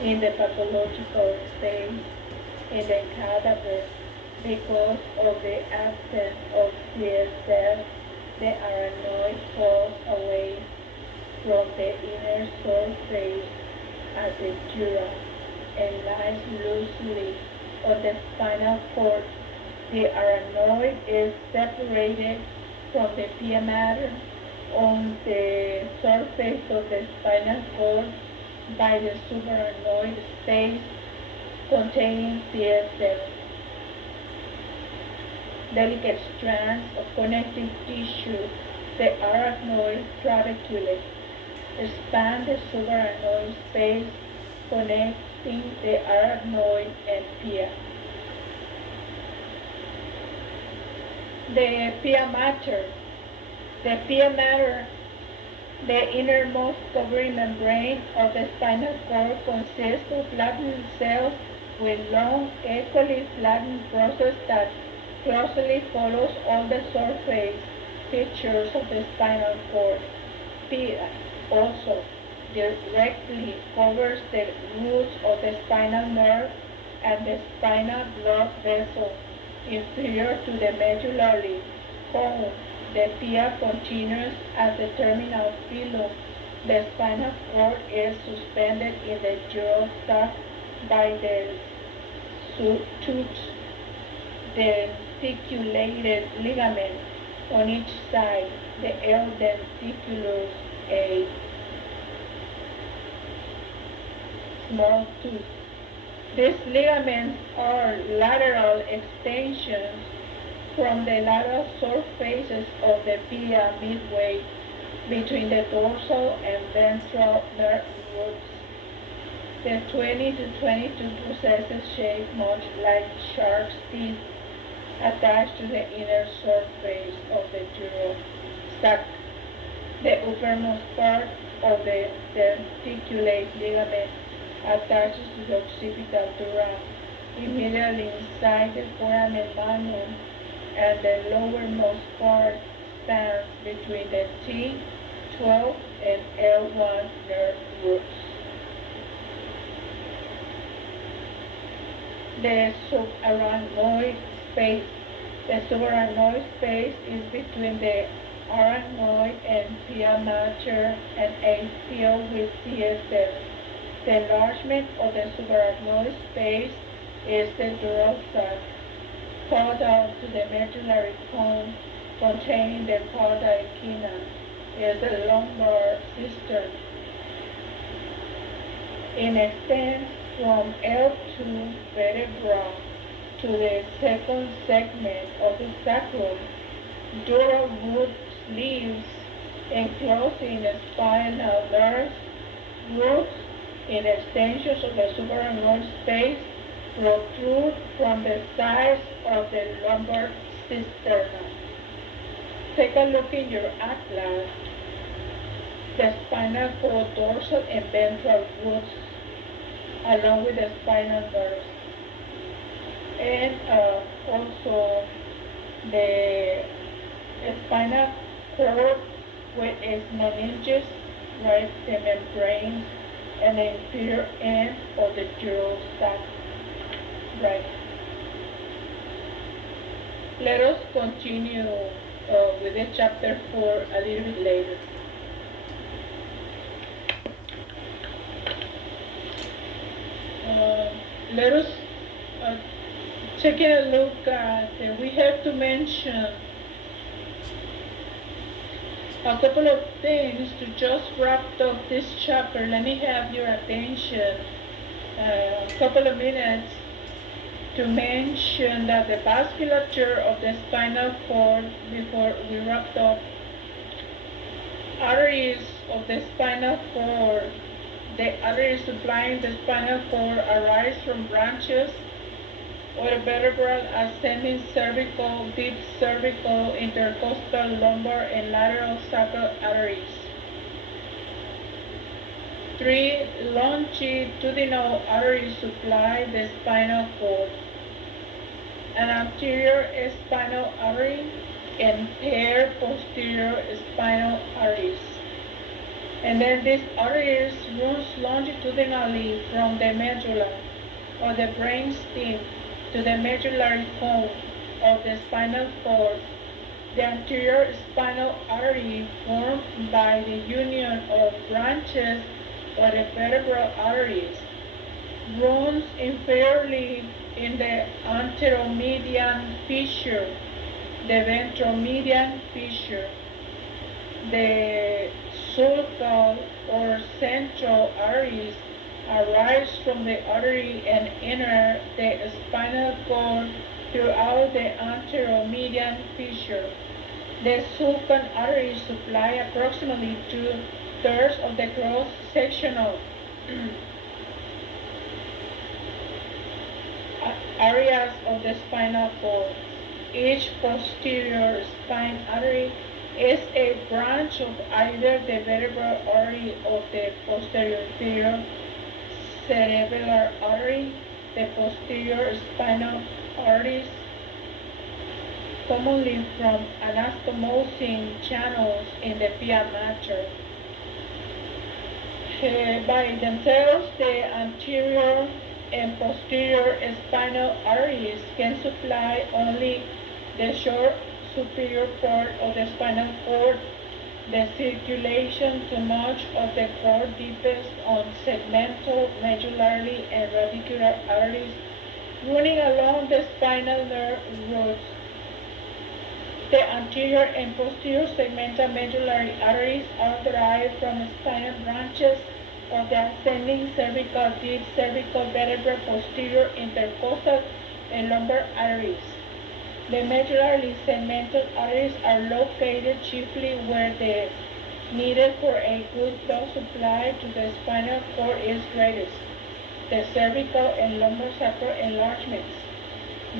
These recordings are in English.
in the pathological stage in the cadaver because of the absence of CSF. The arachnoid falls away from the inner surface at the dura and lies loosely on the spinal cord. The arachnoid is separated from the pia mater on the surface of the spinal cord by the subarachnoid space containing CSF. Delicate strands of connective tissue, the arachnoid trabeculae, span the subarachnoid space connecting the arachnoid and pia. The pia mater. The pia mater, the innermost covering membrane of the spinal cord, consists of flattened cells with long, equally flattened process that closely follows all the surface features of the spinal cord. Pia also directly covers the roots of the spinal nerve and the spinal blood vessel inferior to the medullary cone. The pia continues at the terminal filum. The spinal cord is suspended in the dural sac by the tubes, the denticulated ligament on each side, the L denticulus A, small tooth. These ligaments are lateral extensions from the lateral surfaces of the pia midway between the dorsal and ventral nerve roots. The 20 to 22 processes shape much like shark's teeth attached to the inner surface of the dural sac. The uppermost part of the denticulate ligament attaches to the occipital dura immediately inside the foramen magnum, and the lowermost part spans between the T12 and L1 nerve roots. The subarachnoid space. The subarachnoid space is between the arachnoid and pia mater and is filled with CSF. The enlargement of the subarachnoid space is the dural sac. Caudal to the medullary cone containing the cauda equina is the lumbar cistern. It extends from L2 vertebra to the second segment of the sacrum. Dural root sleeves enclosing the spinal nerves, roots in extensions of the subarachnoid space protrude from the sides of the lumbar cisterna. Take a look in your atlas. The spinal cord dorsal and ventral roots along with the spinal nerves. And also the spinal cord with its meninges, right, the membranes, and the inferior end of the dural sac. Right. Let us continue with the chapter 4 a little bit later. Let us take a look at, we have to mention a couple of things to just wrap up this chapter. Let me have your attention a couple of minutes to mention that the vasculature of the spinal cord, before we wrap up, arteries of the spinal cord, the arteries supplying the spinal cord arise from branches or vertebral ascending cervical, deep cervical, intercostal, lumbar, and lateral sacral arteries. 3 longitudinal arteries supply the spinal cord. An anterior spinal artery and pair posterior spinal arteries. And then this arteries runs longitudinally from the medulla or the brain stem to the medullary cone of the spinal cord. The anterior spinal artery, formed by the union of branches of the vertebral arteries, runs inferiorly in the anteromedian fissure, the ventromedian fissure. The sulcal or central arteries arise from the artery and enter the spinal cord throughout the anteromedian fissure. The sulcal arteries supply approximately two-thirds of the cross-sectional areas of the spinal cord. Each posterior spine artery is a branch of either the vertebral artery of the posterior inferior cerebellar artery, the posterior spinal arteries, commonly from anastomosing channels in the pia mater. By themselves, the anterior and posterior spinal arteries can supply only the short superior part of the spinal cord. The circulation to much of the cord depends on segmental, medullary, and radicular arteries running along the spinal nerve roots. The anterior and posterior segmental medullary arteries are derived from spinal branches of the ascending cervical, deep cervical vertebra, posterior intercostal, and lumbar arteries. The medullary segmental arteries are located chiefly where the needed for a good blood supply to the spinal cord is greatest, the cervical and lumbar sacral enlargements.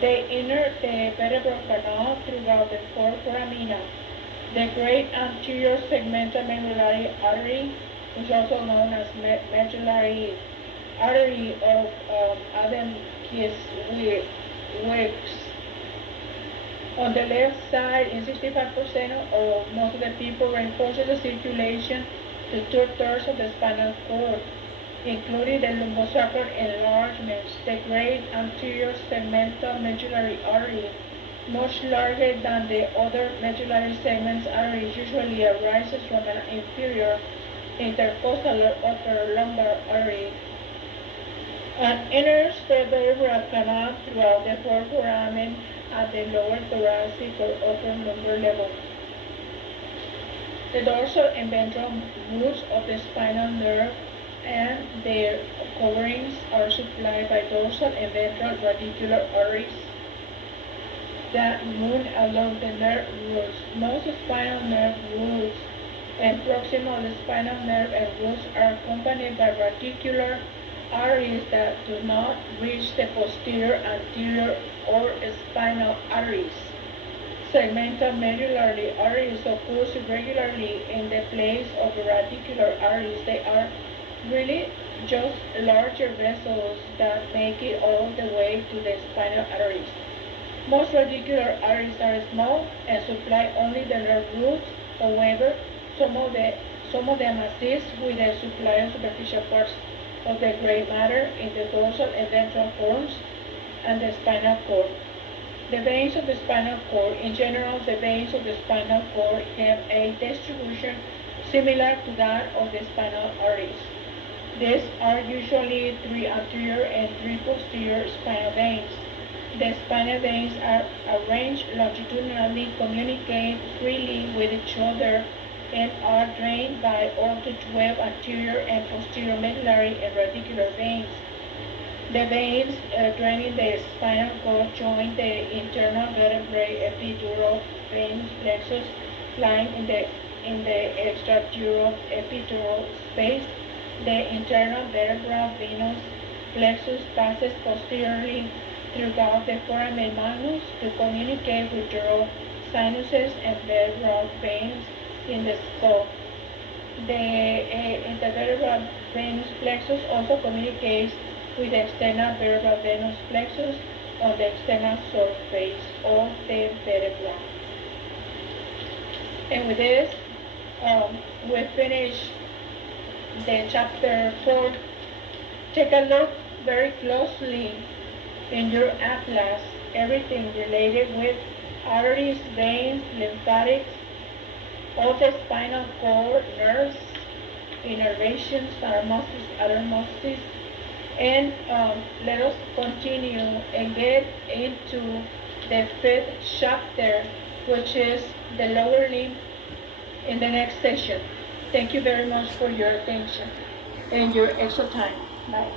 They enter the vertebral canal throughout the four foramina. The great anterior segmental medullary artery, which is also known as medullary artery of Adam-Kies-Weeks. On the left side, in 65% of most of the people, reinforces the circulation to two-thirds of the spinal cord, including the lumbosacral enlargements. The great anterior segmental medullary artery, much larger than the other medullary segments arteries, usually arises from an inferior intercostal or upper lumbar artery and enters the vertebral canal throughout the foreforamen at the lower thoracic or upper lumbar level. The dorsal and ventral roots of the spinal nerve and their coverings are supplied by dorsal and ventral radicular arteries that run along the nerve roots. Most spinal nerve roots and proximal spinal nerve and roots are accompanied by radicular arteries that do not reach the posterior, anterior, or spinal arteries. Segmental medullary arteries occur regularly in the place of radicular arteries. They are really just larger vessels that make it all the way to the spinal arteries. Most radicular arteries are small and supply only the nerve roots. However, some of them assist with the supply of superficial parts of the gray matter in the dorsal and ventral horns and the spinal cord. The veins of the spinal cord, in general, the veins of the spinal cord have a distribution similar to that of the spinal arteries. These are usually 3 anterior and 3 posterior spinal veins. The spinal veins are arranged longitudinally, communicate freely with each other, and are drained by up to 12 anterior and posterior medullary and radicular veins. The veins draining the spinal cord join the internal vertebrae epidural venous plexus lying in the extradural epidural space. The internal vertebral venous plexus passes posteriorly throughout the foramen magnus to communicate with dural sinuses and vertebral veins in the skull. The intervertebral venous plexus also communicates with the external vertebral venous plexus on the external surface of the vertebra. And with this, we finish the chapter 4, take a look very closely in your atlas, everything related with arteries, veins, lymphatics, all the spinal cord, nerves, innervations, anastomosis, and let us continue and get into the fifth chapter, which is the lower limb, in the next session. Thank you very much for your attention and your extra time. Bye.